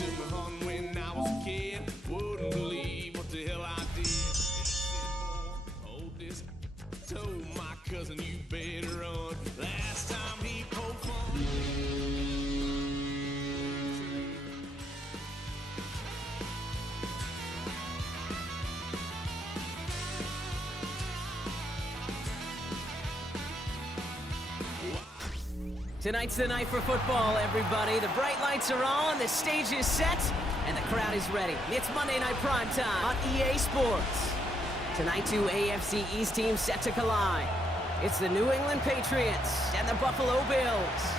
to me, hon, when I was a kid. Wouldn't believe what the hell I did. Hold this. Told my cousin you better run. Last time he poked fun. Tonight's the night for football, everybody. The bright lights are on, the stage is set, and the crowd is ready. It's Monday Night Primetime on EA Sports. Tonight, two AFC East teams set to collide. It's the New England Patriots and the Buffalo Bills.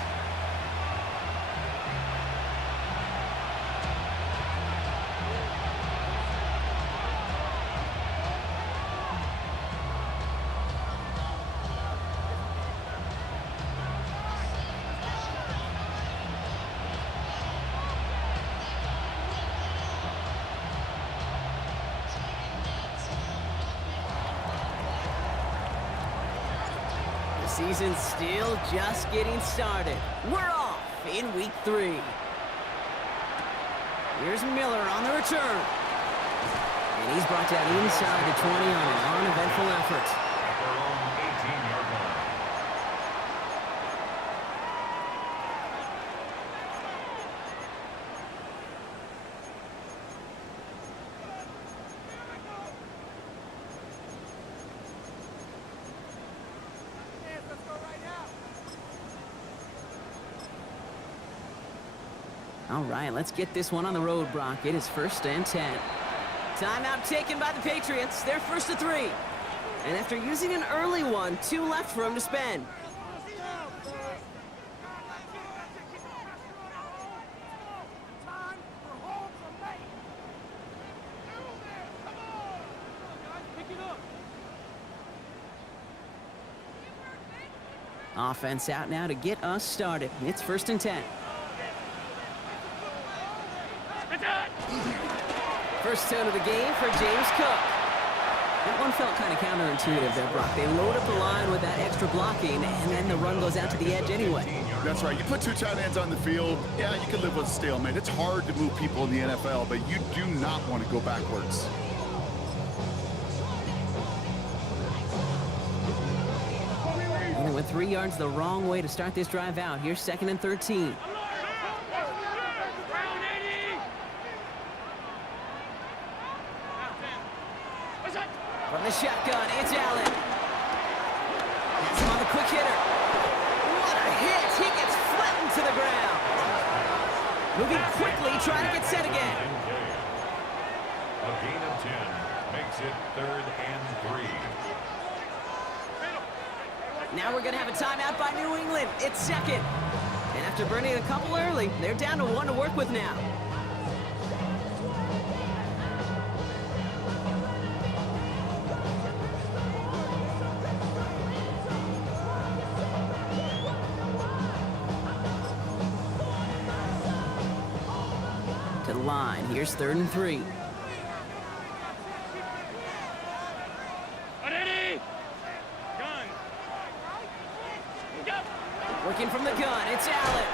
Season's still just getting started. We're off in week 3. Here's Miller on the return. And he's brought down inside the 20 on an uneventful effort. At their own 18-yard line. All right, let's get this one on the road, Brock. It is 1st and 10. Timeout taken by the Patriots. They're 1st and 3. And after using an early one, 2 left for them to spend. Offense out now to get us started. It's 1st and 10. First turn of the game for James Cook. That one felt kind of counterintuitive there, Brock. They load up the line with that extra blocking, and then the run goes out to the edge anyway. That's right. You put 2 tight ends on the field, yeah, you can live with a stalemate. It's hard to move people in the NFL, but you do not want to go backwards. And they went 3 yards the wrong way to start this drive out. Here's 2nd and 13. From the shotgun, it's Allen. Has him on the quick hitter. What a hit! He gets flattened to the ground. Moving quickly, trying to get set again. A gain of 10 makes it 3rd and 3. Now we're going to have a timeout by New England. It's 2nd. And after burning a couple early, they're down to 1 to work with now. To the line. Here's 3rd and 3. Working from the gun, it's Allen.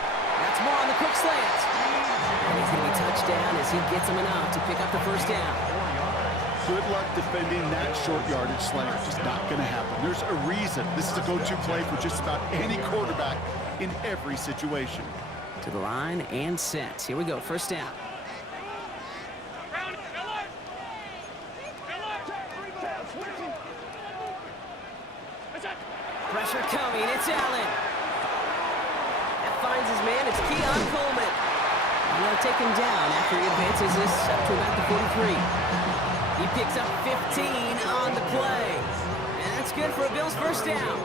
That's more on the quick slant. And he's going to be touched down as he gets him enough to pick up the 1st down. Good luck defending that short yardage slant. It's just not going to happen. There's a reason this is a go-to play for just about any quarterback in every situation. To the line and set. Here we go, 1st down. Pressure coming, it's Allen. Finds his man, it's Keon Coleman. And they'll take him down after he advances this up to about the 43. He picks up 15 on the play. And that's good for a Bills 1st down.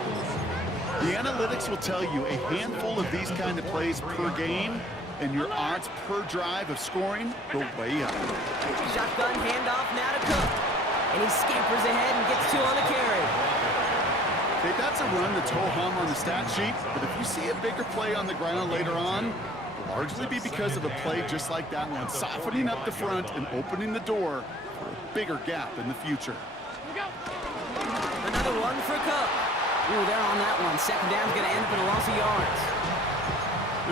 The analytics will tell you a handful of these kind of plays per game, and your odds per drive of scoring go way up. Shotgun handoff now to Cook. And he scampers ahead and gets 2 on the carry. Okay, that's a run that's ho-hum on the stat sheet, but if you see a bigger play on the ground later on, it'll largely be because of a play just like that one, softening up the front and opening the door for a bigger gap in the future. Another one for Cook. Ooh, they're on that one. 2nd down's going to end up in a loss of yards.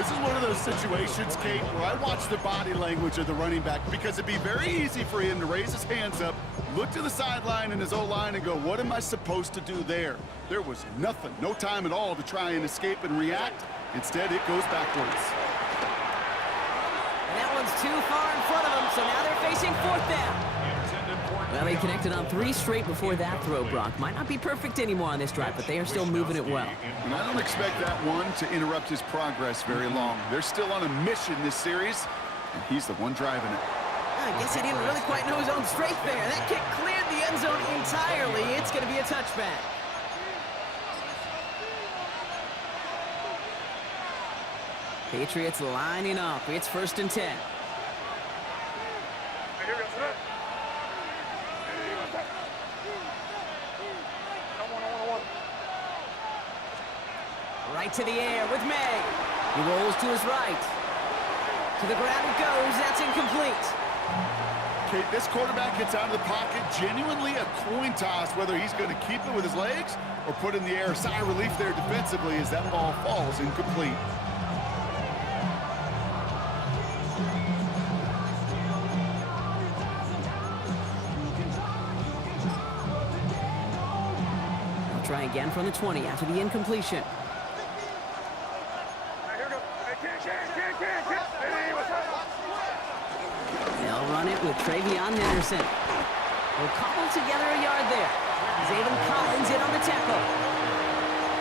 This is one of those situations, Kate, where I watch the body language of the running back because it'd be very easy for him to raise his hands up, look to the sideline in his O-line and go, what am I supposed to do there? There was nothing, no time at all to try and escape and react. Instead, it goes backwards. And that one's too far in front of them, so now they're facing fourth down. Well, they connected on 3 straight before that throw, Brock. Might not be perfect anymore on this drive, but they are still moving it well. And I don't expect that one to interrupt his progress very long. They're still on a mission this series, and he's the one driving it. I guess he didn't really quite know his own strength there. That kick cleared the end zone entirely. It's going to be a touchback. Patriots lining up. It's 1st and 10. Right to the air with May. He rolls to his right. To the ground it goes. That's incomplete. Okay, this quarterback gets out of the pocket, genuinely a coin toss, whether he's going to keep it with his legs or put in the air. Sigh of relief there defensively as that ball falls incomplete. They'll try again from the 20 after the incompletion. They'll run it with Travion Henderson. They'll cobble together a yard there. Zayden Collins in on the tackle.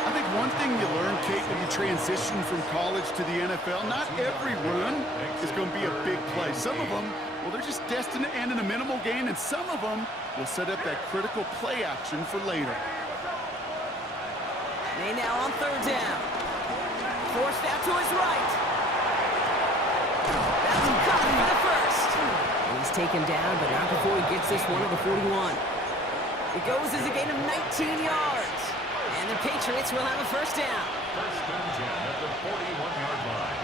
I think one thing you learn, Kate, when you transition from college to the NFL, not every run is going to be a big play. Some of them, well, they're just destined to end in a minimal gain, and some of them will set up that critical play action for later. They now on 3rd down. Forced out to his right. That's caught for the first. And he's taken down, but not before he gets this one to the 41. It goes as a gain of 19 yards. And the Patriots will have a 1st down. 1st and 10 at the 41-yard line.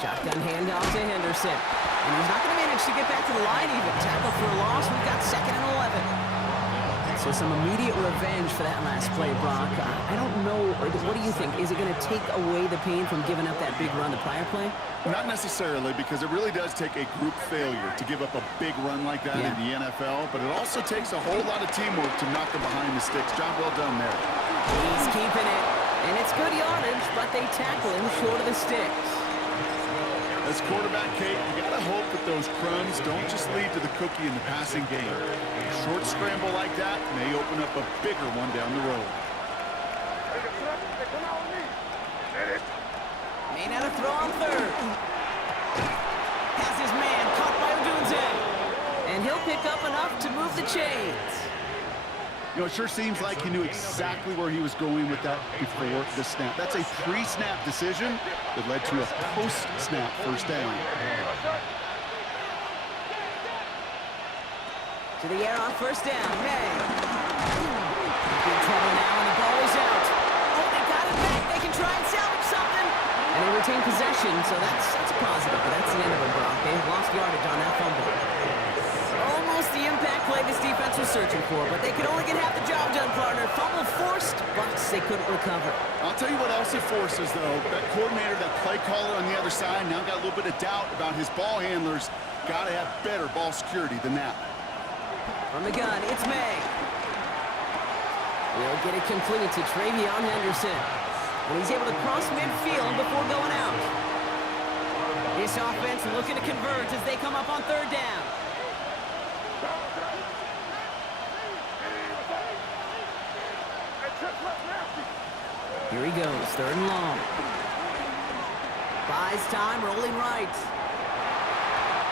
Shotgun handoff to Henderson. And he's not going to manage to get back to the line even. Tackle for a loss. We've got 2nd and 11. So some immediate revenge for that last play, Brock. I don't know. What do you think? Is it going to take away the pain from giving up that big run the prior play? Not necessarily, because it really does take a group failure to give up a big run like that in the NFL, but it also takes a whole lot of teamwork to knock them behind the sticks. Job well done there. He's keeping it, and it's good yardage, but they tackle him short of the sticks. As quarterback, Kate, you got to hope that those crumbs don't just lead to the cookie in the passing game. A short scramble like that may open up a bigger one down the road. Made out a throw on 3rd. Has his man caught by Odunze. And he'll pick up enough to move the chains. You know, it sure seems like he knew exactly where he was going with that before the snap. That's a pre-snap decision that led to a post-snap 1st down. To the air on 1st down. May. Big trouble now, and the ball is out. Oh, they got it back. They can try and salvage something. And they retain possession, so that's positive. But that's the end of it, Brock. They've lost yardage on that fumble. Almost the impact play this defense was searching for, but they could only get half the job done, partner. Fumble forced, but they couldn't recover. I'll tell you what else it forces, though. That coordinator, that play caller on the other side, now got a little bit of doubt about his ball handlers. Got to have better ball security than that. From the gun, it's May. We'll get it complete to Travion Henderson. And he's able to cross midfield before going out. This offense looking to convert as they come up on 3rd down. Here he goes, 3rd and long. Buys time, rolling right.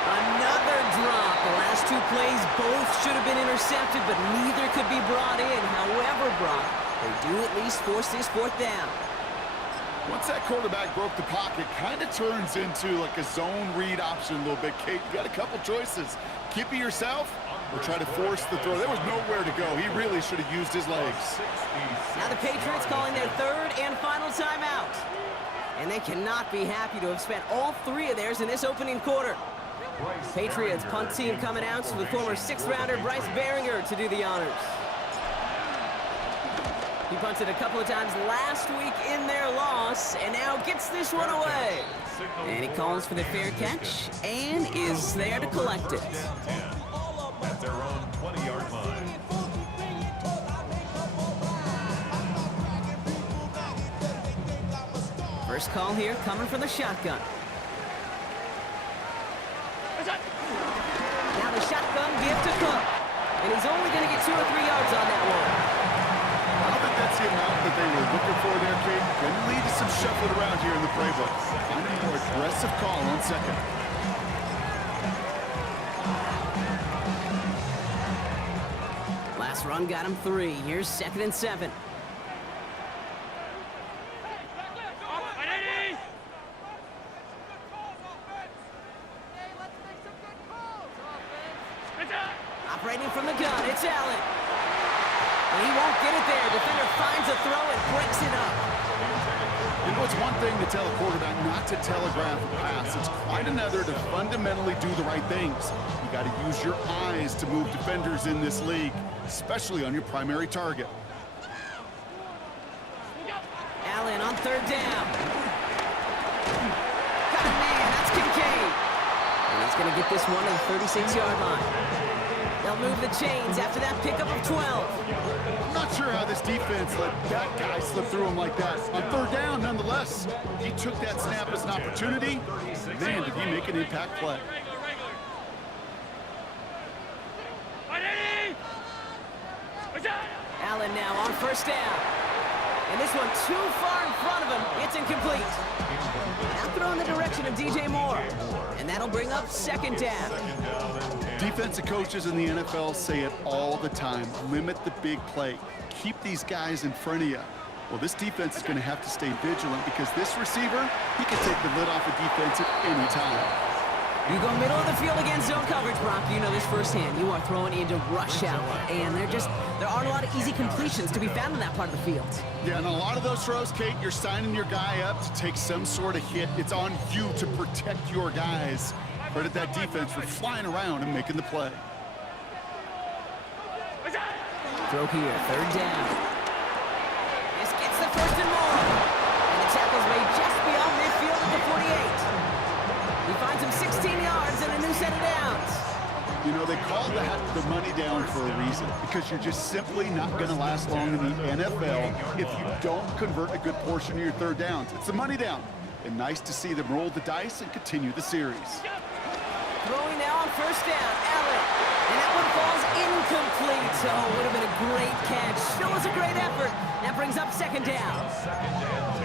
Another drop. The last 2 plays both should have been intercepted, but neither could be brought in. However, Brock, they do at least force this 4th down. Once that quarterback broke the pocket, kind of turns into like a zone read option a little bit. Kate, you got a couple choices. Keep it yourself or try to force the throw. There was nowhere to go. He really should have used his legs. Now the Patriots calling their 3rd and final timeout. And they cannot be happy to have spent all 3 of theirs in this opening quarter. Patriots punt team coming out to the former 6th rounder Bryce Baringer to do the honors. He punted a couple of times last week in their loss, and now gets this one away. And he calls for the fair catch, and is there to collect it. At their own 20-yard line. First call here coming from the shotgun. Now the shotgun give to Cook. And he's only going to get 2 or 3 yards on that one. I don't think that's the amount that they were looking for there, Kate. Going to lead to some shuffling around here in the playbook. Find a more aggressive call on second. Last run got him 3. Here's 2nd and 7. Operating from the gun, it's Allen. And he won't get it there. Defender finds a throw and breaks it up. You know, it's one thing to tell a quarterback not to telegraph a pass. It's quite another to fundamentally do the right things. You got to use your eyes to move defenders in this league, especially on your primary target. Allen on 3rd down. Got a man, that's Kincaid. And he's going to get this one to the 36-yard line. They'll move the chains after that pickup of 12. I'm not sure how this defense let that guy slip through him like that. On 3rd down, nonetheless, he took that snap as an opportunity. Man, did he make an impact play. Allen now on 1st down. And this one too far in front of him. It's incomplete. Now throw in the direction of DJ Moore. And that'll bring up 2nd down. Defensive coaches in the NFL say it all the time. Limit the big play. Keep these guys in front of you. Well, this defense is going to have to stay vigilant because this receiver, he can take the lid off a defense at any time. You go middle of the field against zone coverage, Brock. You know this firsthand. You are throwing into rush hour, and there aren't a lot of easy completions to be found in that part of the field. Yeah, and a lot of those throws, Kate, you're signing your guy up to take some sort of hit. It's on you to protect your guys. Credit that defense for flying around and making the play. Throw here, 3rd down. This gets the 1st and more. And the tackle's made just beyond midfield at the 48. He finds him 16 yards and a new set of downs. You know, they call that the money down for a reason, because you're just simply not going to last long in the NFL if you don't convert a good portion of your 3rd downs. It's the money down. And nice to see them roll the dice and continue the series. Throwing now on 1st down, Allen. And that one falls incomplete. So it would have been a great catch. Still was a great effort. That brings up 2nd down.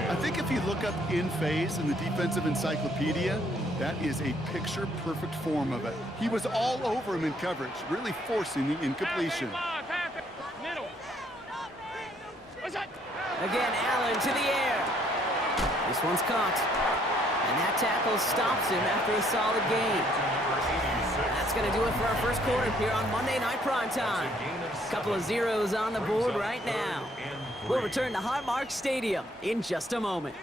I think if you look up in phase in the defensive encyclopedia, that is a picture-perfect form of it. He was all over him in coverage, really forcing the incompletion. Again, Allen to the air. This one's caught. And that tackle stops him after a solid gain. That's going to do it for our first quarter here on Monday Night Primetime. A couple of zeros on the board right now. We'll return to Highmark Stadium in just a moment.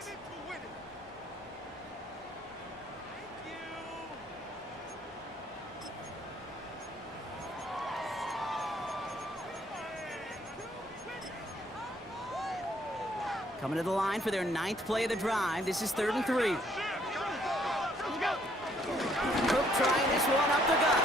Coming to the line for their 9th play of the drive. This is 3rd and 3. Cook trying this one up the gut.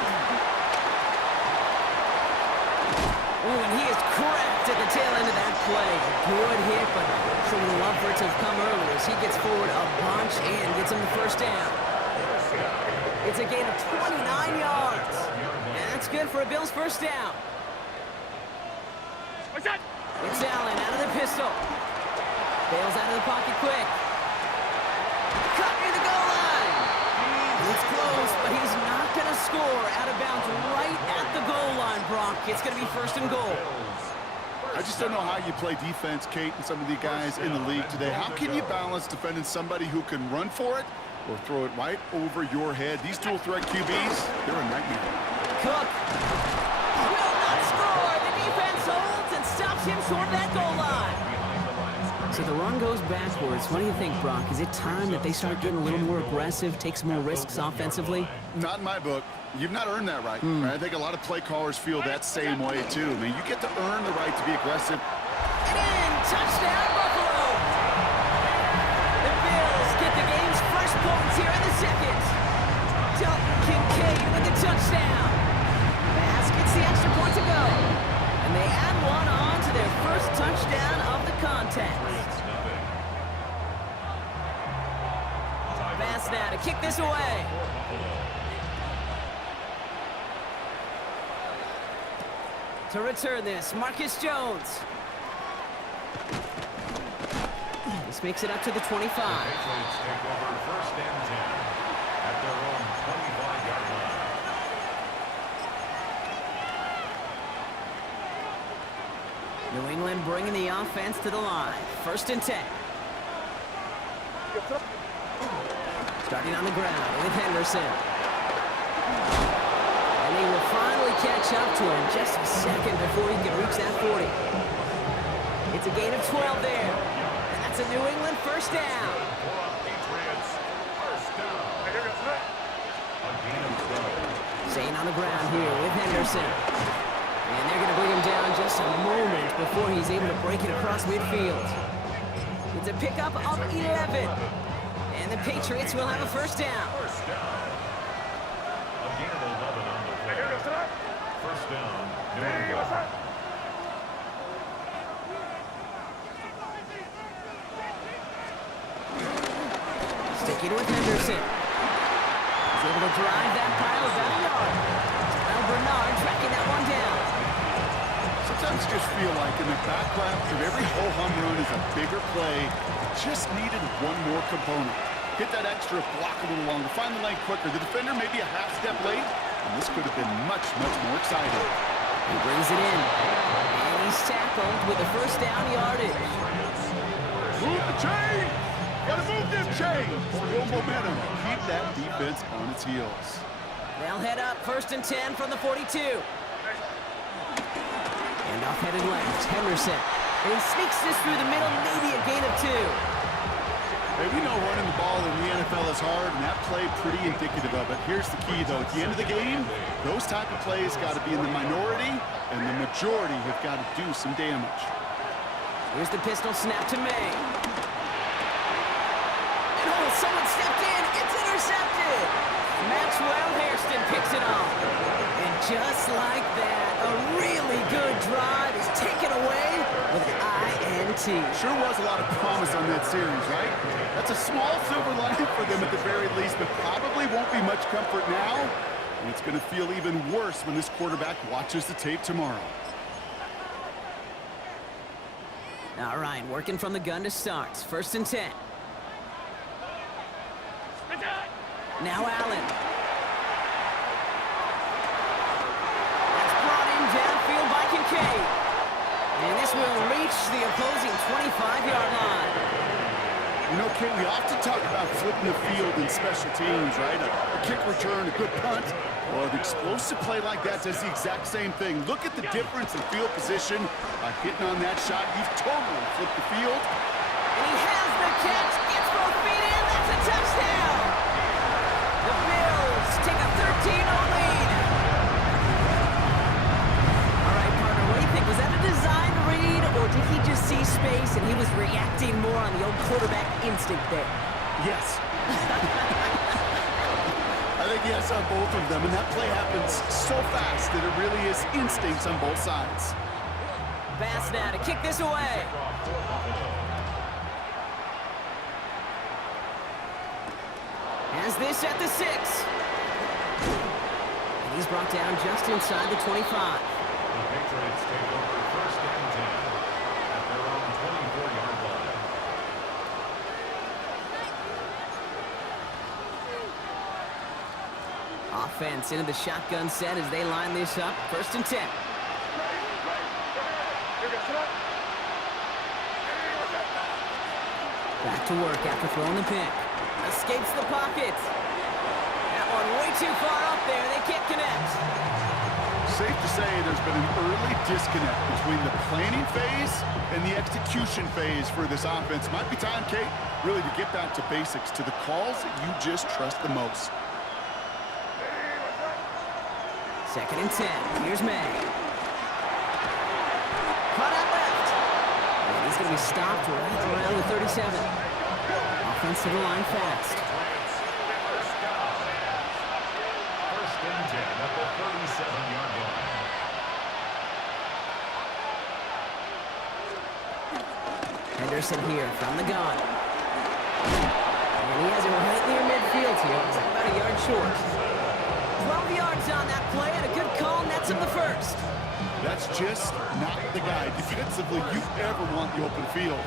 Ooh, and he is cracked at the tail end of that play. Good hit, but sure would love for it to have come earlier as he gets forward a bunch and gets him the 1st down. It's a gain of 29 yards. And that's good for a Bills 1st down. It's Allen out of the pistol. Bails out of the pocket quick. Cut near the goal line. It's close, but he's not going to score out of bounds right at the goal line, Brock. It's going to be 1st and goal. I just don't know how you play defense, Kate, and some of the guys in the league today. How can you balance defending somebody who can run for it or throw it right over your head? These dual threat QBs, they're a nightmare. Cook will not score. The defense holds and stops him short of that goal line. So the run goes backwards. What do you think, Brock? Is it time that they start getting a little more aggressive, take some more risks offensively? Not in my book. You've not earned that right. I think a lot of play callers feel that same way, too. I mean, you get to earn the right to be aggressive and in. Touchdown, Buffalo. The Bills get the game's first points here in the second. Dalton Kincaid with the touchdown. Pass gets the extra point to go. And they add one on to their first touchdown of the contest. Pass now to kick this away. To return this, Marcus Jones. This makes it up to the 25. Patriots take over first and 10 at their own 25-yard line. New England bringing the offense to the line. First and 10. Starting on the ground with Henderson. And he will finally catch up to him just a second before he can reach that 40. It's a gain of 12 there. And that's a New England first down. Patriots first down. A gain of 12. Staying on the ground here with Henderson. And they're going to bring him down just a moment before he's able to break it across midfield. It's a pickup of 11. And the Patriots will have a first down. First down. A gain of 11 on the play. First down, New England. Sticking with Henderson. He's able to drive that pile about a yard. Well, Bernard tracking that one down. Sometimes you just feel like in the back left of every ho-hum run is a bigger play. Just needed one more component. Hit that extra block a little longer. Find the lane quicker. The defender may be a half step late, and this could have been much, much more exciting. He brings it in. And he's tackled with a first down yardage. Move the chain! Gotta move this chain! Build momentum. Keep that defense on its heels. They'll head up first and 10 from the 42. And off headed left, Henderson. And he sneaks this through the middle, maybe a gain of 2. Hey, we know running the ball in the NFL is hard, and that play pretty indicative of it. Here's the key, though. At the end of the game, those type of plays got to be in the minority, and the majority have got to do some damage. Here's the pistol snap to May. And oh, someone stepped in. It's intercepted. Maxwell Hairston picks it off. And just like that, a really good drive is taken away with an INT. Sure was a lot of promise on that series, right? That's a small silver lining for them at the very least, but probably won't be much comfort now. And it's going to feel even worse when this quarterback watches the tape tomorrow. All right, working from the gun to start. First and 10. Now Allen. That's brought in downfield by Kincaid. And this will reach the opposing 25-yard line. You know, Kate, we often talk about flipping the field in special teams, right? A kick return, a good punt. Well, an explosive play like that does the exact same thing. Look at the difference in field position. By hitting on that shot, you've totally flipped the field. And he has the catch, gets both feet in, that's a touchdown! The Bills take a 13-0 lead. All right, partner, what do you think? Was that a design read, or did he just see space and he was reacting more on the old quarterback instinct there? Yes. I think yes on both of them, and that play happens so fast that it really is instincts on both sides. Pass now to kick this away. Has this at the 6. And he's brought down just inside the 25. The Patriots take over first and 10 at their own 24-yard line. Offense into the shotgun set as they line this up. First and 10. Back to work after throwing the pick. Escapes the pocket. That one way too far up there. They can't connect. Safe to say there's been an early disconnect between the planning phase and the execution phase for this offense. Might be time, Kate, really to get back to basics, to the calls that you just trust the most. Second and 10. Here's May. Caught out left. and he's stopped right around the 37. Offense to the line fast. First and 10 at the 37-yard line. Henderson here from the gun. And he has it right near midfield here. It's about a yard short. 12 yards on that play, and a good call nets him the first. That's just not the guy defensively you ever want the open field.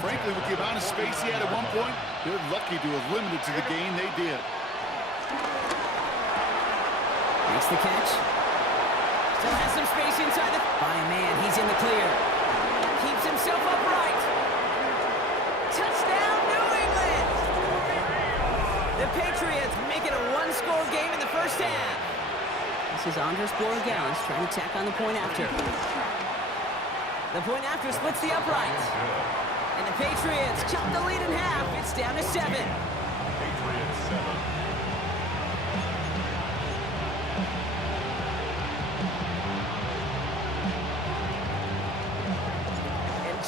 Frankly, with the amount of space he had at one point, they're lucky to have limited to the gain they did. Makes the catch. Still has some space inside the... By a man, he's in the clear. Keeps himself upright. Touchdown, New England! The Patriots make it a one-score game in the first half. This is Andres Borregales trying to tack on the point after. The point after splits the uprights. And the Patriots chop the lead in half. It's down to 7. Patriots 7.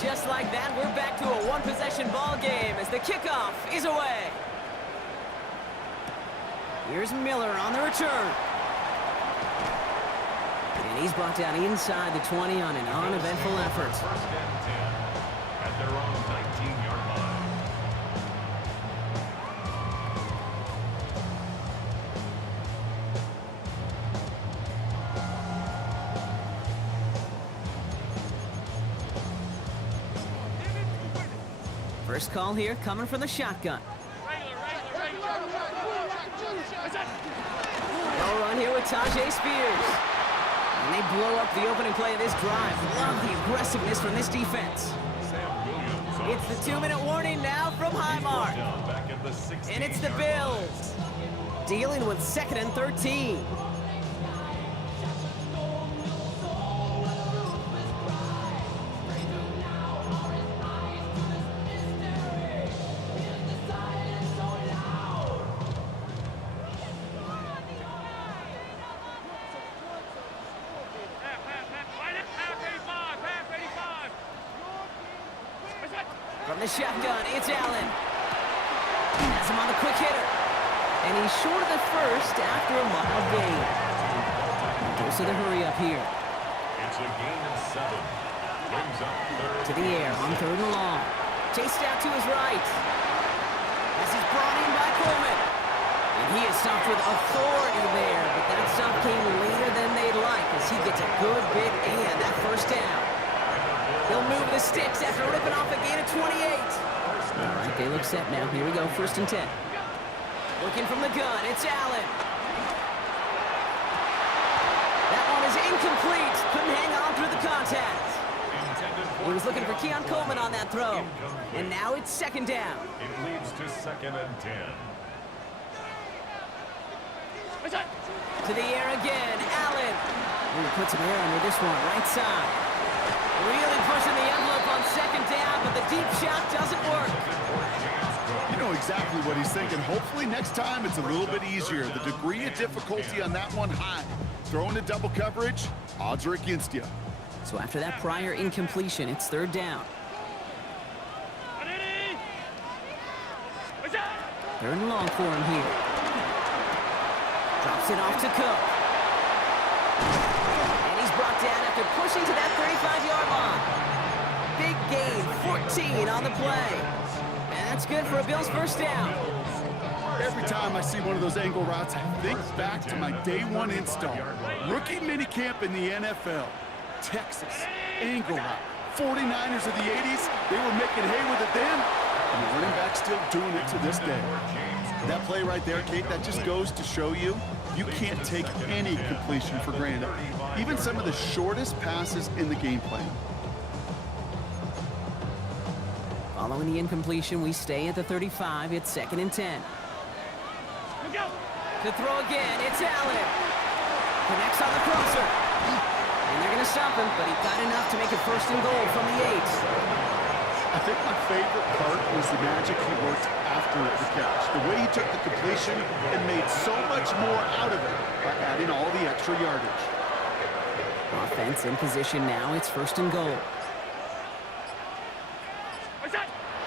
Just like that, we're back to a one-possession ball game as the kickoff is away. Here's Miller on the return. And he's brought down inside the 20 on an uneventful effort. First and 10 at their own 19-yard line. First call here coming from the shotgun. No run here with Tajay Spears. And they blow up the opening play of this drive. Love the aggressiveness from this defense. It's the 2-minute warning now from Highmark. And it's the Bills dealing with 2nd and 13. From the shotgun, it's Allen. Has him on the quick hitter. And he's short of the first after a mild gain. Goes to the hurry up here. It's a gain of 7. Brings up third. To the air on 3rd and long. Chased out to his right. As he's brought in by Coleman. And he is stopped with authority there, but that stop came later than they'd like as he gets a good bit in that first down. They'll move the sticks after ripping off a gain of 28. All right, they look set now. Here we go, 1st and 10. Looking from the gun, it's Allen. That one is incomplete. Couldn't hang on through the contact. He was looking for Keon Coleman on that throw. And now it's 2nd down. It leads to 2nd and 10. To the air again, Allen. Ooh, put some air under this one, right side. Really pushing the envelope on 2nd down, but the deep shot doesn't work. You know exactly what he's thinking. Hopefully next time it's a little bit easier. The degree of difficulty on that one high. Throwing to double coverage, odds are against you. So after that prior incompletion, it's 3rd down. 3rd and long for him here. Drops it off to Cook. And he's brought down after pushing to that 35-yard line. Big gain, 14 on the play. And that's good for a Bills first down. Every time I see one of those angle routes, I think back to my day 1 install. Rookie minicamp in the NFL. Texas, angle route. 49ers of the 80s, they were making hay with it then, and the running back still doing it to this day. That play right there, Kate, that just goes to show you, you can't take any completion for granted. Even some of the shortest passes in the game plan. Following the incompletion, we stay at the 35. It's 2nd and 10. To throw again, it's Allen. Connects on the crosser. And they're going to stop him, but he got enough to make it 1st and goal from the 8. I think my favorite part was the magic he worked after the catch. The way he took the completion and made so much more out of it by adding all the extra yardage. Offense in position now. It's 1st and goal.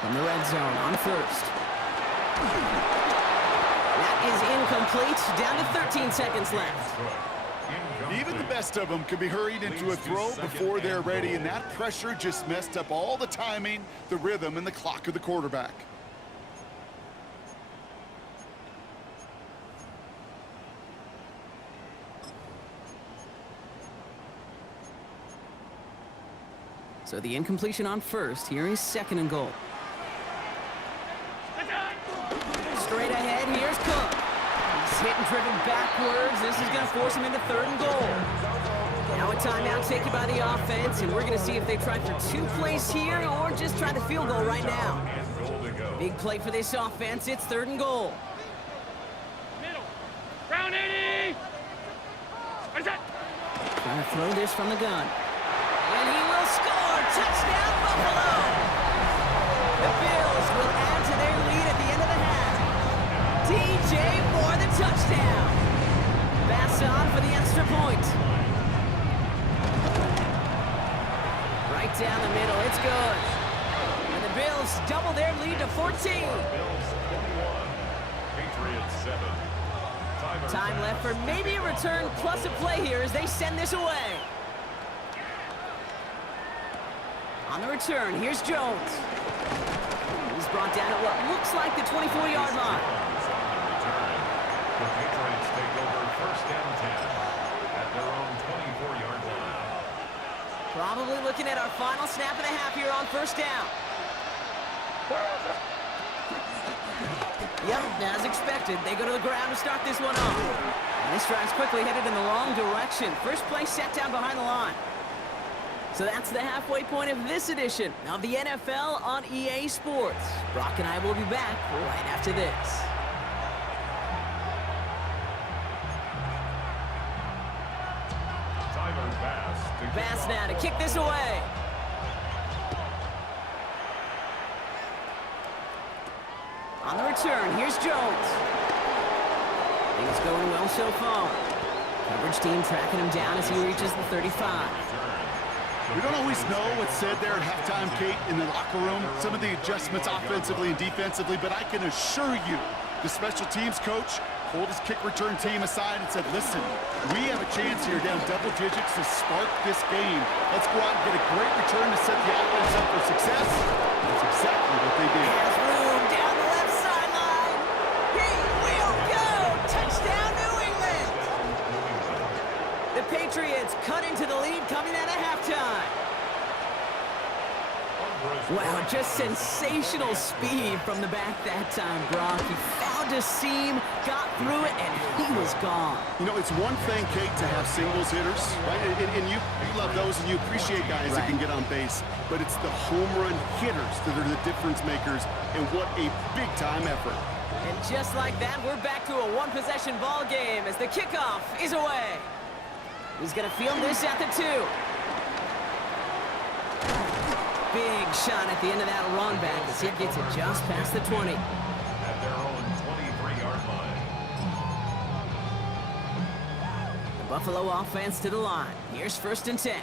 From the red zone on first. That is incomplete. Down to 13 seconds left. Even the best of them can be hurried into a throw before they're ready, and that pressure just messed up all the timing, the rhythm, and the clock of the quarterback. So the incompletion on first. Here is second and goal. Straight ahead, here's Cook. He's hit and driven backwards. This is going to force him into third and goal. Now a timeout taken by the offense, and we're going to see if they try for 2 plays here or just try the field goal right now. Big play for this offense. It's third and goal. Middle. Round 80. What is that? Trying to throw this from the gun. And he will score. Touchdown, Buffalo. The Bills will add to their lead at the end of the half. DJ Moore, the touchdown. Pass on for the extra point. Right down the middle. It's good. And the Bills double their lead to 14. Bills 21, Patriots 7. Time left for maybe a return plus a play here as they send this away. On the return, here's Jones. He's brought down at what looks like the 24-yard line. The Patriots take over first and 10 at their own 24-yard line. Probably looking at our final snap of the half here on first down. Yep, as expected, they go to the ground to start this one off. And this drive's quickly headed in the wrong direction. First play set down behind the line. So that's the halfway point of this edition of the NFL on EA Sports. Brock and I will be back right after this. Bass now to kick this away. On the return, here's Jones. Things going well so far. Coverage team tracking him down as he reaches the 35. We don't always know what's said there at halftime, Kate, in the locker room. Some of the adjustments offensively and defensively, but I can assure you the special teams coach pulled his kick return team aside and said, listen, we have a chance here down double digits to spark this game. Let's go out and get a great return to set the offense up for success. That's exactly what they did. Has room down the left sideline. He will go. Touchdown, New England. The Patriots cut into the lead coming out of halftime. Wow, just sensational speed from the back that time, Brock. He found a seam, got through it, and he was gone. You know, it's one thing, Kate, to have singles hitters, right? And you love those and you appreciate guys that can get on base. But it's the home run hitters that are the difference makers, and what a big-time effort. And just like that, we're back to a one-possession ball game as the kickoff is away. He's going to field this at the 2. Big shot at the end of that run back as he gets it just past the 20. At their own 23-yard line. The Buffalo offense to the line. Here's first and 10.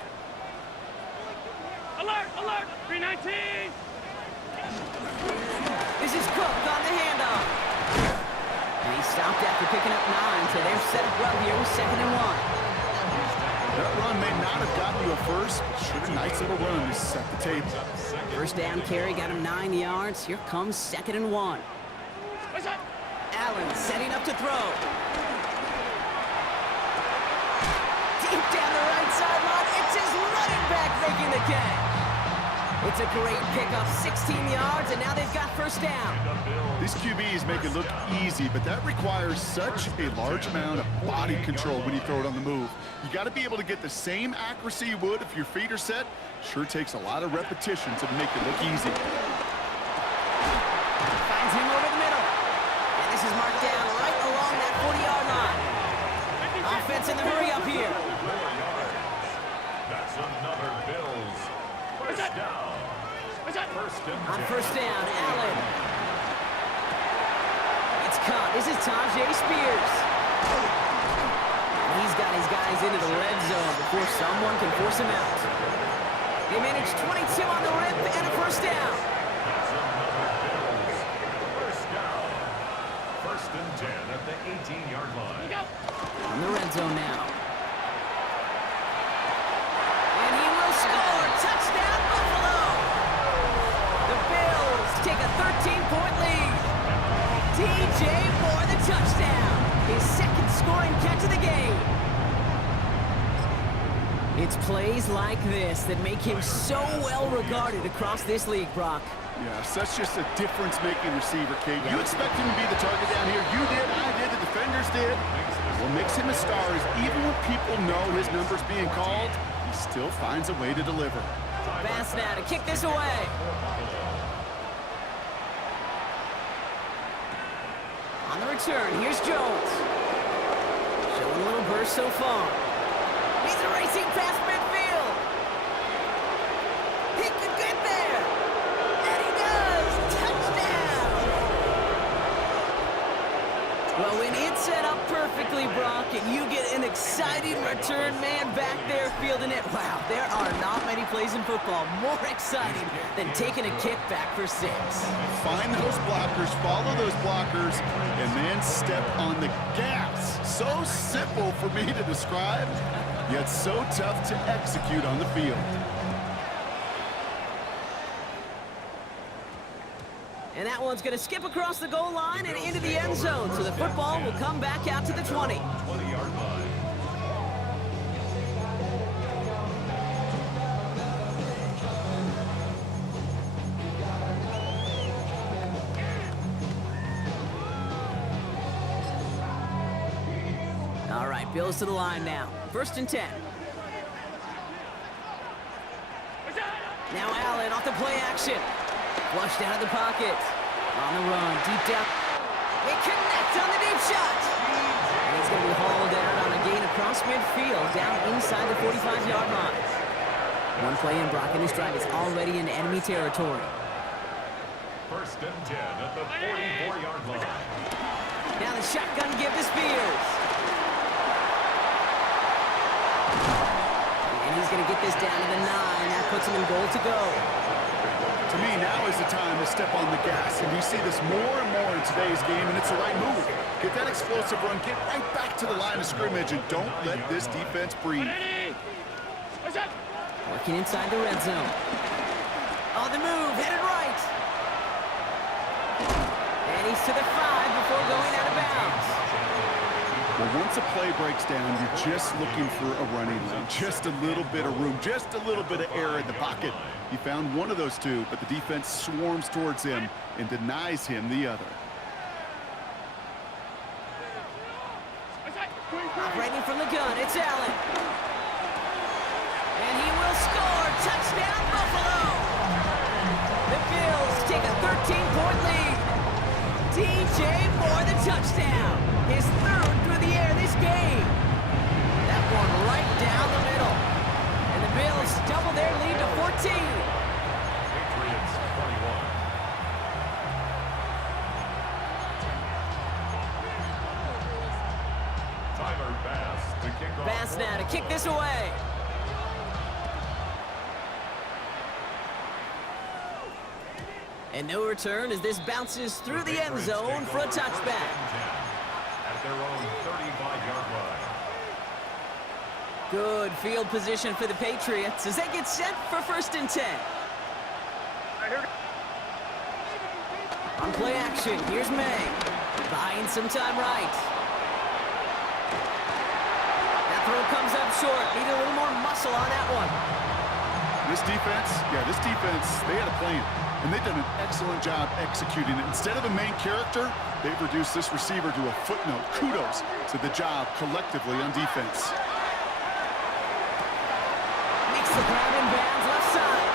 Alert, alert, 319. This is Cook on the handoff. And he stopped after picking up 9, so they're set up well here with second and 1. That run may not have gotten you a first, but sure a nice little run to set the table. First down carry got him 9 yards. Here comes second and 1. What's that? Allen setting up to throw. Deep down the right sideline. It's his running back making the catch. It's a great pickup, 16 yards, and now they've got first down. These QBs make it look easy, but that requires such a large amount of body control when you throw it on the move. You got to be able to get the same accuracy you would if your feet are set. Sure takes a lot of repetition to make it look easy. Finds him over the middle. And this is marked down right along that 40-yard line. Offense in the hurry up here. That's another Bills. First down. On first down, Allen. It's caught. This is Tajay Spears. And he's got his guys into the red zone before someone can force him out. They managed 22 on the rip and a first down. That's another Bills. First down. First and 10 at the 18-yard line. In the red zone now. And he will score. Touchdown, Buffalo. The Bills take a 13-point lead. DJ Moore, the touchdown. His second scoring catch of the game. It's plays like this that make him so well regarded across this league, Brock. Yes, that's just a difference-making receiver, Kate. You expect him to be the target down here. You did, I did, the defenders did. What makes him a star is even when people know his number's being called, he still finds a way to deliver. Pass now to kick this away. On the return, here's Jones. Showing a little burst so far. He's a racing past midfield. He could get there. And he does. Touchdown. Well, when it's set up perfectly, Brock, and you get an exciting return man back there fielding it, wow, there are not many plays in football more exciting than taking a kick back for 6. Find those blockers, follow those blockers, and then step on the gas. So simple for me to describe, yet so tough to execute on the field. And that one's going to skip across the goal line and into the end zone, so the football will come back out to the 20. 20-yard line. All right, Bills to the line now. First and 10. Now Allen off the play action. Flushed out of the pocket. On the run, deep down. They connect on the deep shot. And he's going to be hauled out on a gain across midfield, down inside the 45-yard line. One play in, Brock, and this drive is already in enemy territory. First and 10 at the 44-yard line. Now the shotgun give to Spears. And he's going to get this down to the 9. That puts him in goal to go. To me, now is the time to step on the gas, and you see this more and more in today's game, and it's the right move. Get that explosive run, get right back to the line of scrimmage, and don't let this defense breathe. Working inside the red zone. On the move, headed right. And he's to the 5 before going out of bounds. Well, once a play breaks down, you're just looking for a running lane, just a little bit of room, just a little bit of air in the pocket. He found one of those two, but the defense swarms towards him and denies him the other. Operating from the gun, it's Allen. And he will score. Touchdown, Buffalo. The Bills take a 13-point lead. DJ Moore, the touchdown. His 3rd through the air this game. That one right down the middle. And the Bills double their lead to 14. Patriots 21. Tyler Bass to kick off. Bass now to kick this away. And no return as this bounces through the end zone for a touchback. At their own 35-yard line. Good field position for the Patriots as they get set for first and 10. On play action, here's May. Buying some time right. That throw comes up short. Need a little more muscle on that one. This defense, they had a plan, and they've done an excellent job executing it. Instead of a main character, they've reduced this receiver to a footnote. Kudos to the job collectively on defense. Makes the grab in bounds left side.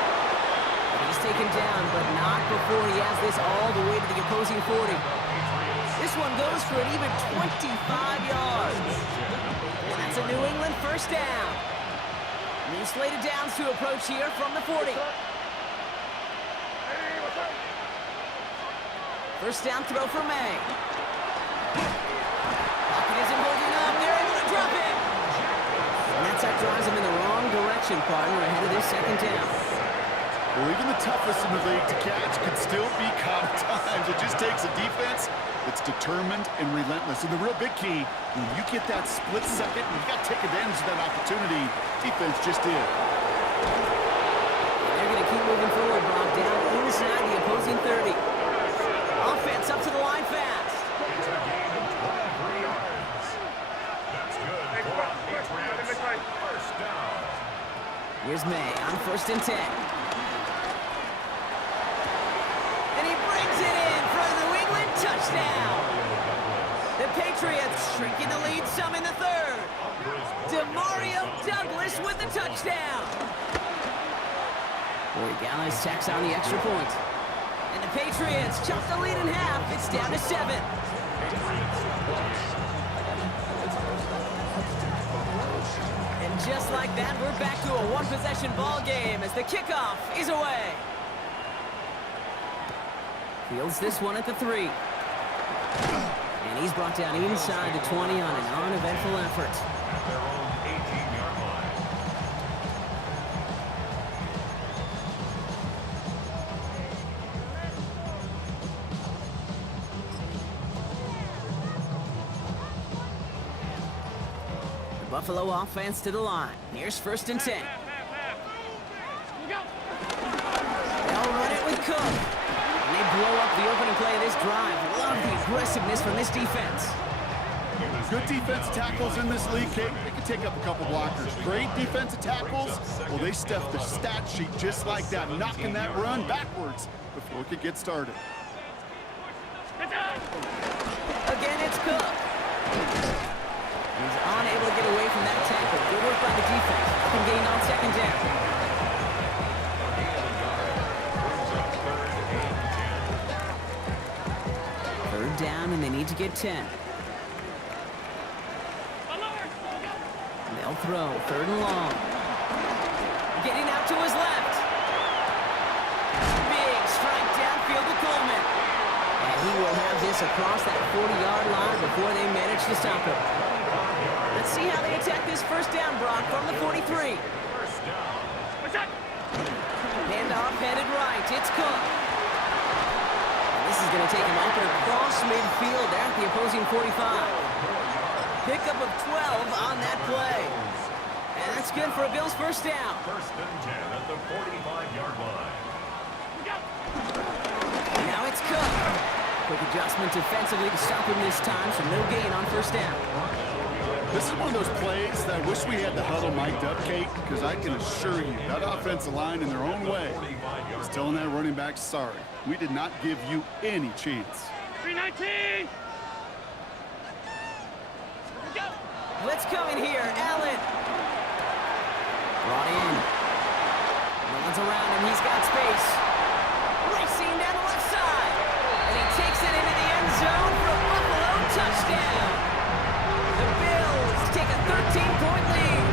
He's taken down, but not before he has this all the way to the opposing 40. This one goes for an even 25 yards. And that's a New England first down. New slated downs to approach here from the 40. First down throw for May. Pocket isn't holding up. They're able to drop it. And that drives him in the wrong direction, partner, ahead of this second down. Well, Well, even the toughest in the league to catch can still be caught at times. It just takes a defense that's determined and relentless. And the real big key, when you get that split second, you've got to take advantage of that opportunity. Defense just did. They're going to keep moving forward, Brock, down inside the opposing 30. Offense up to the line fast. It's a gain of 23 yards. That's good for the Patriots. First down. Here's May on 1st and 10. And he brings it in for a New England touchdown. The Patriots shrinking the lead some in the third. Demario Douglas with the touchdown. Borregales tacks on the extra point. And the Patriots chop the lead in half. It's down to 7. And just like that, we're back to a one-possession ball game as the kickoff is away. Fields this one at the 3. And he's brought down inside the 20 on an uneventful effort. At their own 18-yard line. The Buffalo offense to the line. Here's 1st and 10. They'll run it with Cook. And they blow up the opening play of this drive. Love the aggressiveness from this defense. Good defense tackles in this league, Kate. They can take up a couple blockers. Great defensive tackles, well, they stuff the stat sheet just like that, knocking that run backwards before it could get started. Again, it's Cook. He's unable to get away from that tackle. Good work by the defense. Up and gained on 2nd down. Third down, and they need to get 10. They'll throw. 3rd and long. Getting out to his left. Big strike downfield to Coleman. And he will have this across that 40-yard line before they manage to stop him. Let's see how they attack this 1st down, Brock, from the 43. Handoff headed right. It's Cook. And this is going to take him up and across midfield at the opposing 45. Pickup of 12 on that play. And that's good for a Bills 1st down. 1st and 10 at the 45-yard line. Now it's Cook. Quick adjustment defensively to stop him this time, so no gain on 1st down. This is one of those plays that I wish we had the huddle mic'd up, Kate, because I can assure you that offensive line in their own way is telling that running back, sorry, we did not give you any chance. 319. Let's come in here. Allen. Brought in. No one's around him. He's got space. Racing down the left side. And he takes it into the end zone for a Buffalo touchdown. The Bills take a 13-point lead.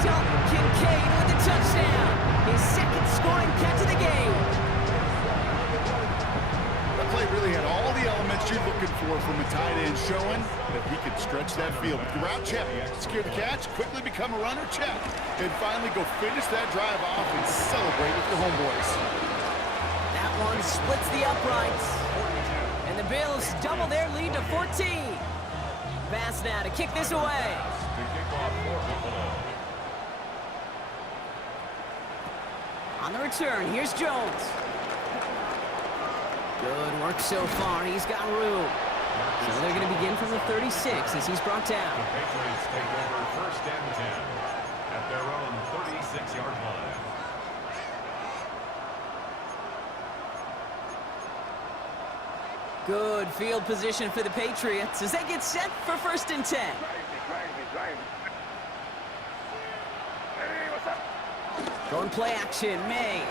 Dalton Kincaid with the touchdown. His 2nd scoring catch of the game. That play really had all the elements you're looking for from a tight end, showing that he could stretch that field. With the route, check. Secure the catch, quickly become a runner, check. And finally go finish that drive off and celebrate with your homeboys. That one splits the uprights. And the Bills double their lead to 14. Pass now to kick this away. The kickoff for Buffalo. On the return, here's Jones. Good work so far. He's got room. So they're going to begin from the 36 as he's brought down. The Patriots take over 1st and 10 at their own 36-yard line. Good field position for the Patriots as they get set for 1st and 10. Going play action, May.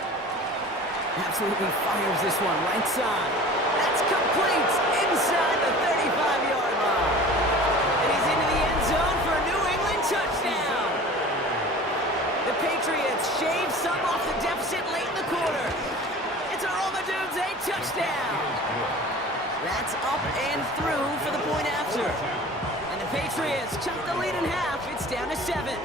Absolutely fires this one right side. That's complete inside the 35-yard line. And he's into the end zone for a New England touchdown. The Patriots shave some off the deficit late in the quarter. It's a Romadunze touchdown. That's up and through for the point after. And the Patriots chop the lead in half. It's down to 7.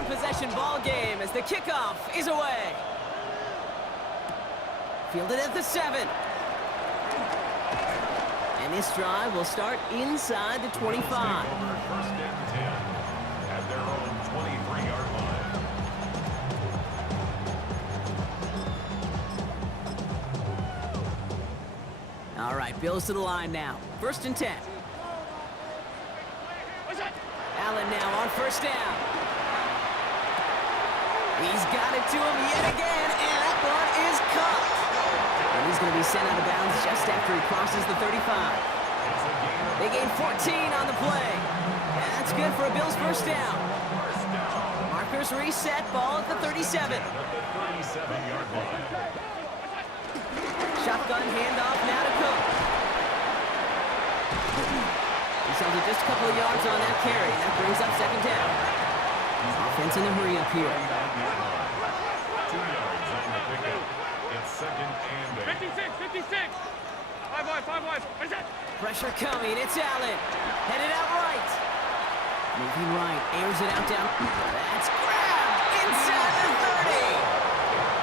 one-possession ball game as the kickoff is away. Fielded at the 7. And this drive will start inside the 25. First and 10 at their own 23-yard line. All right, Bills to the line now. First and 10. Allen now on first down. He's got it to him yet again, and that one is caught. And he's going to be sent out of bounds just after he crosses the 35. They gain 14 on the play. And that's good for a Bills first down. Markers reset, ball at the 37. Shotgun handoff now to Cook. He sells it just a couple of yards on that carry. That brings up second down. Offense in the hurry up here. 2 yards on the pickup. It's second and 8. 56. 5 wide. What is that? Pressure coming. It's Allen. Headed out right. Moving right. Airs it out down. That's grabbed inside the 30.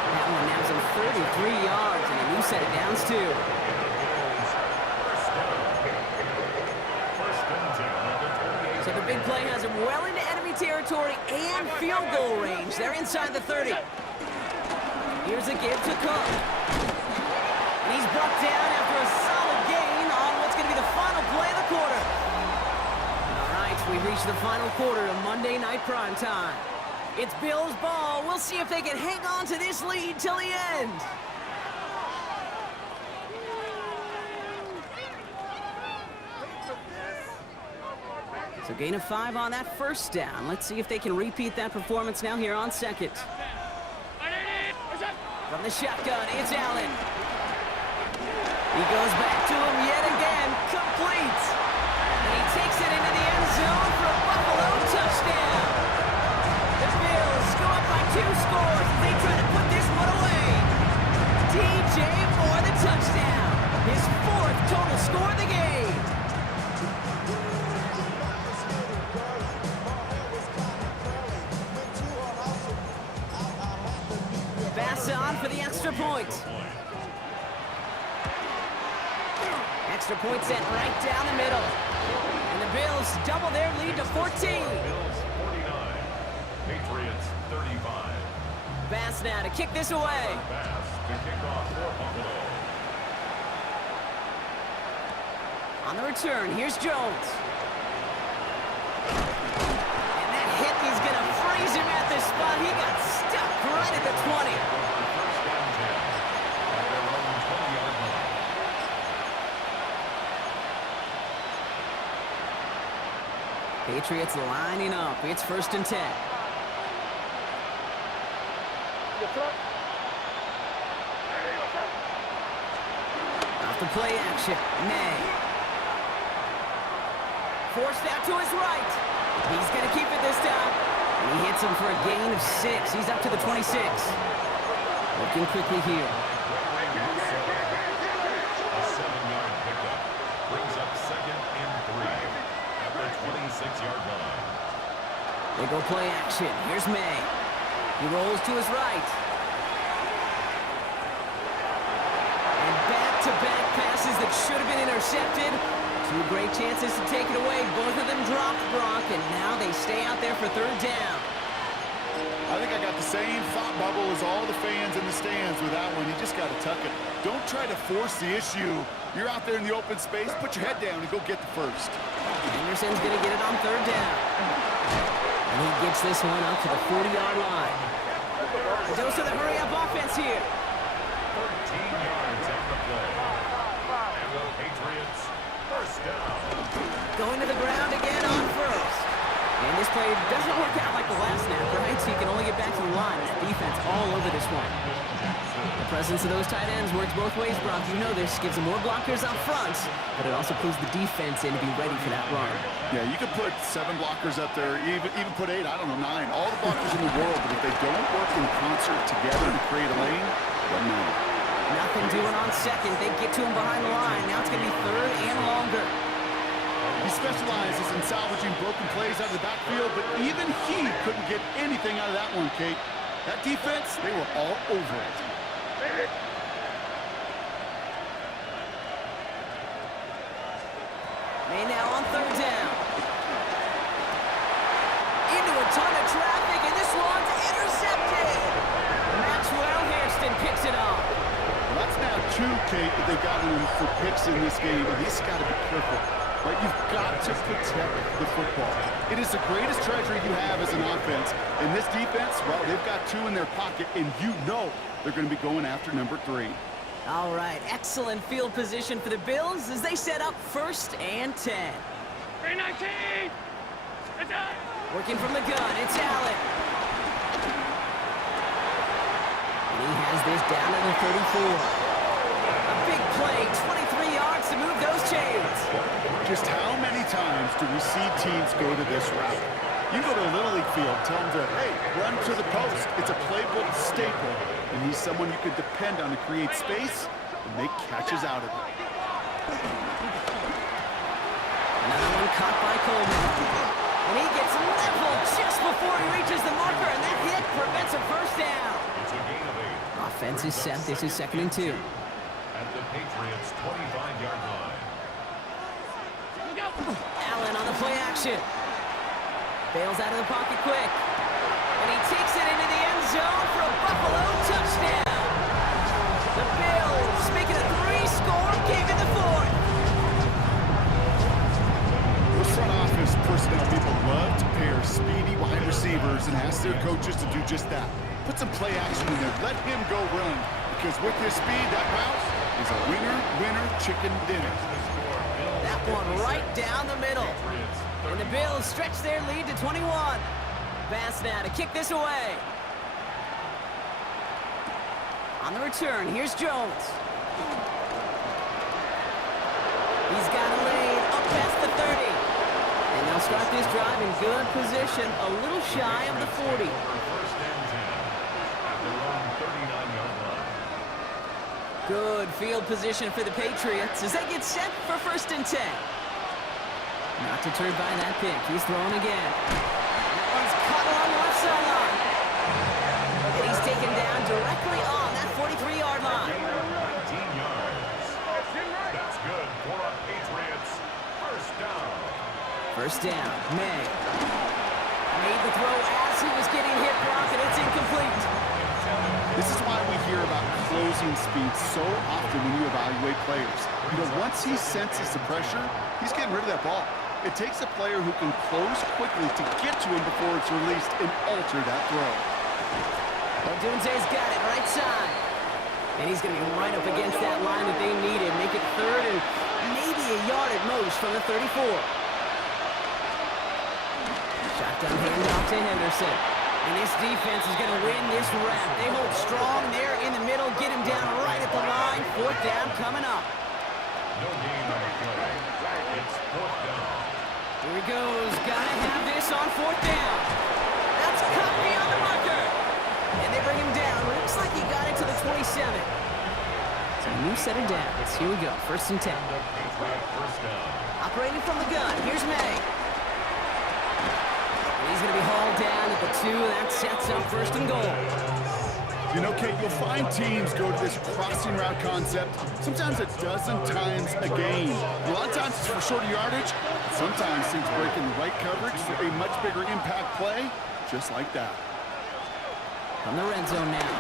That one nabs him 33 yards and a new set of downs too. So the big play has him well into enemy territory and field goal range. They're inside the 30. Here's a give to Cook. And he's brought down after a solid gain on what's going to be the final play of the quarter. All right, we've reached the final quarter of Monday Night Prime Time. It's Bills ball. We'll see if they can hang on to this lead till the end. So gain of 5 on that first down. Let's see if they can repeat that performance now here on second. From the shotgun, it's Allen. He goes back to him yet again, complete. And he takes it into the end zone for a Buffalo touchdown. The Bills go up by 2 scores as they try to put this one away. DJ for the touchdown. His 4th total score of the game. Pass on for the extra point. Extra point set right down the middle. And the Bills double their lead to 14. Bills 49, Patriots 35. Pass now to kick this away. Pass to kick off for Buffalo. On the return, here's Jones. And that hit is going to freeze him at the spot. He got stuck right at the 20. First and 10 at their own 20-yard line. Patriots lining up. It's first and 10. Off the play action. May. Forced out to his right. He's going to keep it this time. And he hits him for a gain of 6. He's up to the 26. Looking quickly here. A 7-yard pickup brings up second and 3 at the 26-yard line. They go play action. Here's May. He rolls to his right. And back-to-back passes that should have been intercepted. 2 great chances to take it away. Both of them dropped, Brock, and now they stay out there for third down. I think I got the same thought bubble as all the fans in the stands with that one. You just got to tuck it. Don't try to force the issue. You're out there in the open space. Put your head down and go get the first. Anderson's going to get it on third down. And he gets this one up to the 40-yard line. A dose of the hurry-up offense here. 13 yards on the play. And the Patriots first down. Going to the ground again on first. And this play doesn't work out like the last snap, right? So you can only get back to the line. Defense all over this one. The presence of those tight ends works both ways, Brock. You know this. Gives them more blockers up front, but it also pulls the defense in to be ready for that run. Yeah, you could put 7 blockers up there, even put 8, I don't know, 9. All the blockers in the world, but if they don't work in concert together to create a lane, doesn't matter. Nothing doing on second. They get to him behind the line. Now it's going to be third and longer. You specializes in salvaging broken plays out of the backfield, but even he couldn't get anything out of that one, Kate. That defense, they were all over it. May now on third down. Into a ton of traffic, and this one's intercepted. Maxwell Hairston picks it up. Well, that's now 2, Kate, that they've gotten him for picks in this game, and he's got to be careful. Right? You've got to protect the football. It is the greatest treasure you have as an offense. And this defense, well, they've got 2 in their pocket, and you know they're going to be going after number 3. All right, excellent field position for the Bills as they set up 1st and 10. 319! It's up! Working from the gun, it's Allen. And he has this down to the 34. A big play, 23 yards to move those chains. Just how many times do we see teams go to this route? You go to a Little League field, tell them to, hey, run to the post. It's a playbook staple, and he's someone you could depend on to create space and make catches out of it. Another one caught by Coleman. And he gets leveled just before he reaches the marker, and that hit prevents a first down. It's a gain of 8. Offense is set. This is 2nd and 2. At the Patriots' 25-yard line. Allen on the play action. Bails out of the pocket quick. And he takes it into the end zone for a Buffalo touchdown. The Bills make it a 3-score game in the 4th. Those front office personnel people love to pair speedy wide receivers and ask their coaches to do just that. Put some play action in there. Let him go run. Because with his speed, that route is a winner, chicken dinner. That one right down the middle. And the Bills stretch their lead to 21. Pass now to kick this away. On the return, here's Jones. He's got a lane up past the 30. And they'll start this drive in good position, a little shy of the 40. First and 10 at their own 39-yard line. Good field position for the Patriots as they get set for 1st and 10. Not deterred by that pick. He's throwing again. That one's caught along the left sideline. And he's taken down directly on that 43-yard line. 19 yards. That's good for a Patriots first down. First down, May. Made the throw as he was getting hit, Brock, and it's incomplete. This is why we hear about closing speed so often when you evaluate players. You know, once he senses the pressure, he's getting rid of that ball. It takes a player who can close quickly to get to him before it's released and alter that throw. Odunze's got it right side. And he's going to be right up against that line that they needed. Make it 3rd and maybe a yard at most from the 34. Shotgun handoff to Henderson. And this defense is going to win this rep. They hold strong there in the middle. Get him down right at the line. 4th down coming up. No gain on the play. It's 4th down. Here he goes. Gotta have this on 4th down. That's cut beyond the marker. And they bring him down. Looks like he got it to the 27. So a new set of downs. Here we go. 1st and 10. Patriot first down. Operating from the gun. Here's May. And he's going to be hauled down at the 2. That sets up 1st and goal. You know, Kate, you'll find teams go to this crossing route concept sometimes a dozen times a game. A lot of times it's for shorter yardage. Sometimes teams break in the right coverage for a much bigger impact play, just like that. From the red zone now.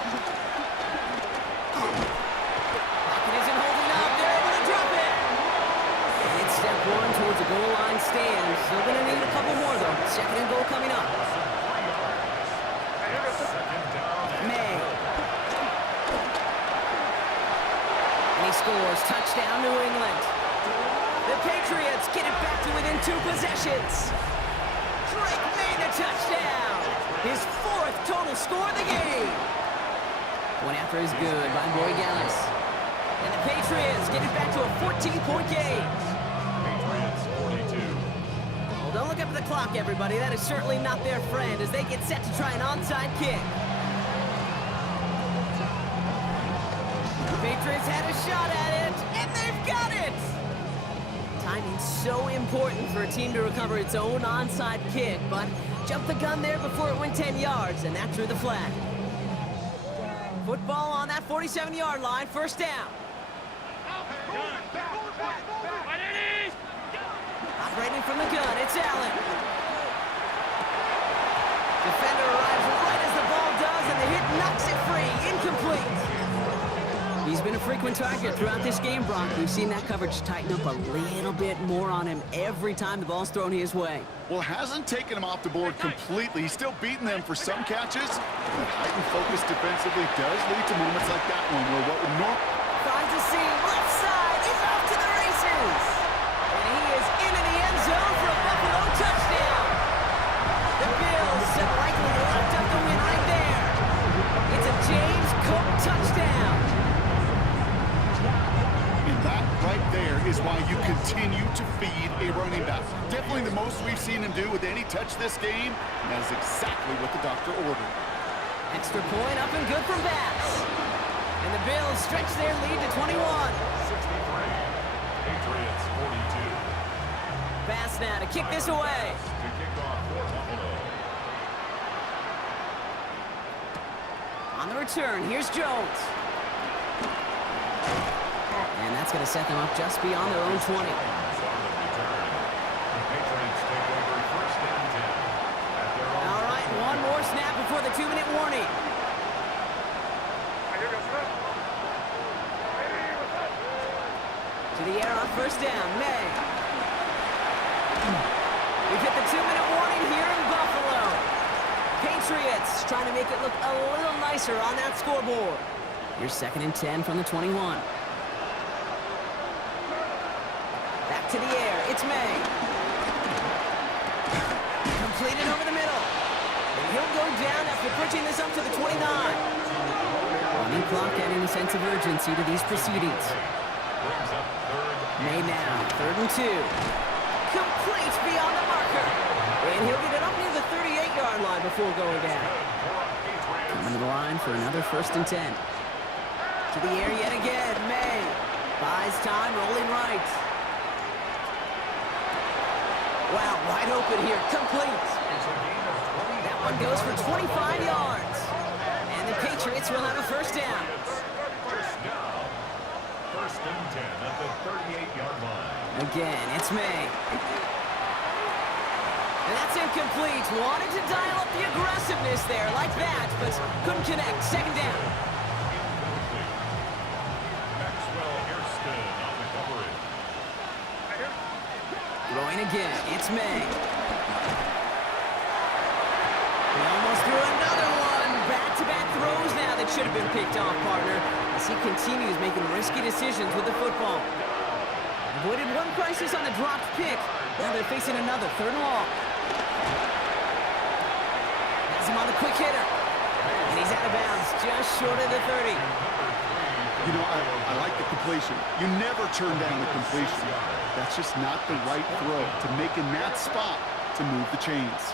Pocket isn't holding up. They're able to drop it. And it's step 1 towards the goal line stand. Still going to need a couple more, though. 2nd and goal coming up. May. And he scores. Touchdown, New England. The Patriots get it back to within 2 possessions. Drake made the touchdown. His 4th total score of the game. One after is good by Boy Gallis. And the Patriots get it back to a 14-point game. Patriots 42. Well, don't look up at the clock, everybody. That is certainly not their friend as they get set to try an onside kick. The Patriots had a shot at it, and they've got it! Time It's so important for a team to recover its own onside kick, but jumped the gun there before it went 10 yards, and that drew the flag. Football on that 47-yard line, first down. Operating from the gun, it's Allen. Defender arrives right as the ball does, and the hit knocks it free. Incomplete. He's been a frequent target throughout this game, Brock. We've seen that coverage tighten up a little bit more on him every time the ball's thrown his way. Well, hasn't taken him off the board completely. He's still beating them for some catches. But heightened focus defensively does lead to moments like that one where what would normally... Finds a seam, left side, he's off to the races. And he is into the end zone for a Buffalo touchdown. The Bills have likely locked up the win right there. It's a James Cook touchdown. And that right there is why you continue to feed a running back. Definitely the most we've seen him do with any touch this game. And that is exactly what the doctor ordered. Extra point up and good from Bass. And the Bills stretch their lead to 21. 63. Patriots 42. Bass now to kick this away. To kick off for Buffalo. On the return, here's Jones. And that's going to set them up just beyond their own 20. On the return. The Patriots take over first and 10. At their own All right, one more snap before the 2-minute warning. To the air on first down, May. We've hit the 2-minute warning here in Buffalo. Patriots trying to make it look a little nicer on that scoreboard. Here's 2nd and 10 from the 21. Back to the air, it's May. Completed over the middle. And he'll go down after pushing this up to the 29. Running clock adding a sense of urgency to these proceedings. brings up third. May now, 3rd and 2. Complete beyond the marker. And he'll get it up near the 38-yard line before going down. Coming to the line for another 1st and 10. To the air yet again, May. Buys time, rolling right. Wow, wide open here, complete. That one goes for 25 yards. And the Patriots will have a 1st down. First down. 1st and 10 at the 38-yard line. Again, it's May. And that's incomplete. Wanted to dial up the aggressiveness there like that, but couldn't connect. 2nd down. Incomplete. Maxwell Hairston on the coverage. Throwing again, it's May. He almost threw another one. Back-to-back throws now that should have been picked off, partner, as he continues making risky decisions with the football. Avoided one crisis on a dropped pick. Now they're facing another 3rd and long. Has him on the quick hitter. And he's out of bounds, just short of the 30. You know, I like the completion. You never turn down the completion. That's just not the right throw to make in that spot to move the chains.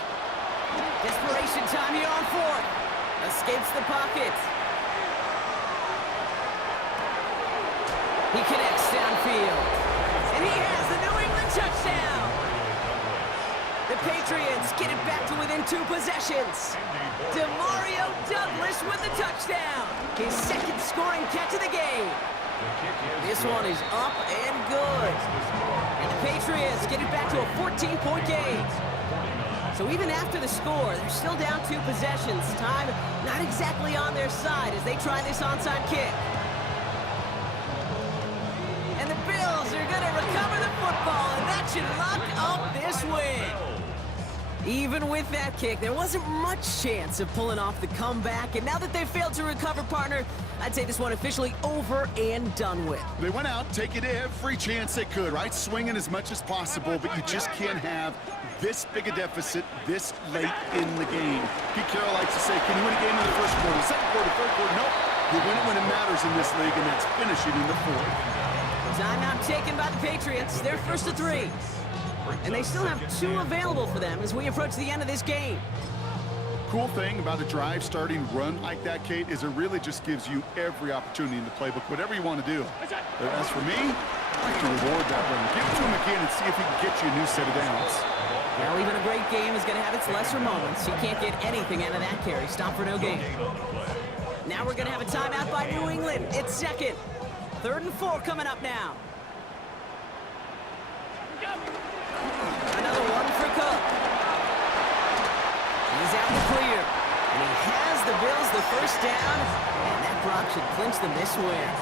Desperation time here on 4th. Escapes the pocket. He connects downfield. And he has the New England touchdown. The Patriots get it back to within 2 possessions. DeMario Douglas with the touchdown. His 2nd scoring catch of the game. This one is up and good. And the Patriots get it back to a 14-point game. So even after the score, they're still down 2 possessions. Time not exactly on their side as they try this onside kick. And the Bills are going to recover the football, and that should lock up this win. Even with that kick, there wasn't much chance of pulling off the comeback, and now that they've failed to recover, partner, I'd say this one officially over and done with. They went out taking every chance they could, right? Swinging as much as possible, but you just can't have this big a deficit this late in the game. Pete Carroll likes to say, can you win a game in the 1st quarter, 2nd quarter, 3rd quarter? Nope. You win it when it matters in this league, and that's finishing in the 4th. Timeout taken by the Patriots. They're 1st to 3. And they still have 2 available for them as we approach the end of this game. Cool thing about a drive starting run like that, Kate, is it really just gives you every opportunity in the playbook, whatever you want to do. But as for me, I like to reward that run. Give it to him in again and see if he can get you a new set of downs. Well, even a great game is going to have its lesser moments. He can't get anything out of that carry. Stop for no gain. Now we're going to have a timeout by New England. It's second. 3rd and 4 coming up now. Another one for Cook. He's out in the clear. And he has the Bills the first down. And that block should clinch them this win.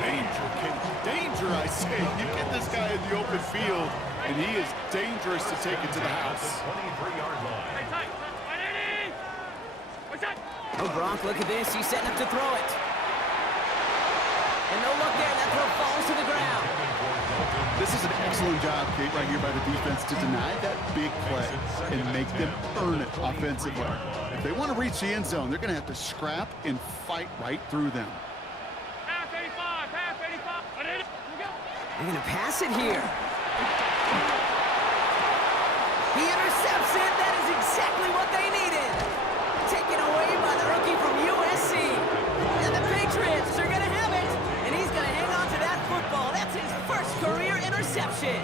Danger, kid. Danger, I say. You get this guy in the open field, and he is dangerous to take it to the house. 23-yard line. Oh, Gronk, look at this. He's setting up to throw it. And no look there. That throw falls to the ground. This is an excellent job, Kate, right here by the defense to deny that big play and make them earn it offensively. If they want to reach the end zone, they're going to have to scrap and fight right through them. Half 85, half 85. They're going to pass it here. He intercepts it. That is exactly what they needed. Taken away by the rookie from USC. And the Patriots are going to have it. And he's going to hang on to that football. That's his first career interception.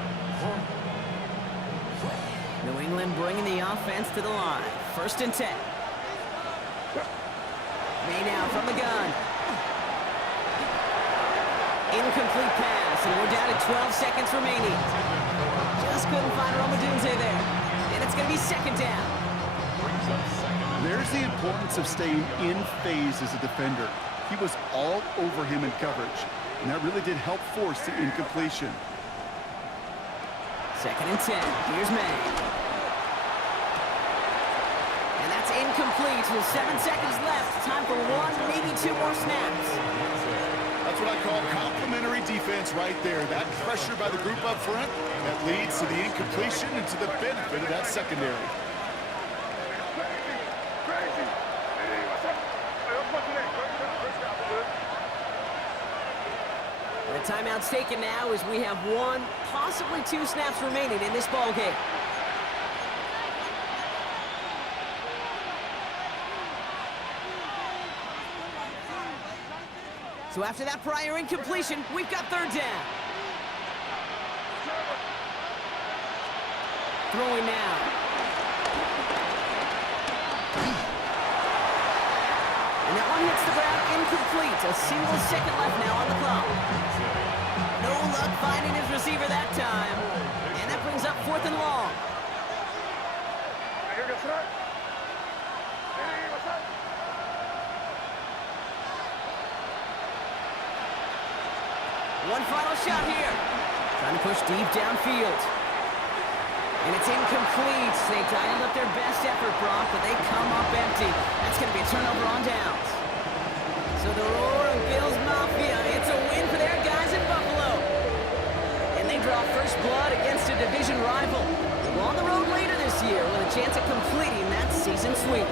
New England bringing the offense to the line. 1st and 10. May now from the gun. Incomplete pass, and we're down to 12 seconds remaining. Just couldn't find Romadunze there. And it's going to be 2nd down. There's the importance of staying in phase as a defender. He was all over him in coverage, and that really did help force the incompletion. 2nd and 10. Here's May. And that's incomplete with 7 seconds left. Time for 1, maybe 2 more snaps. That's what I call complimentary defense right there. That pressure by the group up front, that leads to the incompletion and to the benefit of that secondary. The timeout's taken now as we have 1, possibly 2 snaps remaining in this ball game. So after that prior incompletion, we've got 3rd down. Throwing now. And that one hits the ground incomplete. A single second left now on the clock. No luck finding his receiver that time. And that brings up 4th and long. One final shot here. Trying to push deep downfield. And it's incomplete. They dialed up their best effort, Brock, but they come up empty. That's going to be a turnover on downs. So the roaring Bills Mafia, it's a win for their guys in Buffalo. And they draw first blood against a division rival. We're on the road later this year with a chance at completing that season sweep.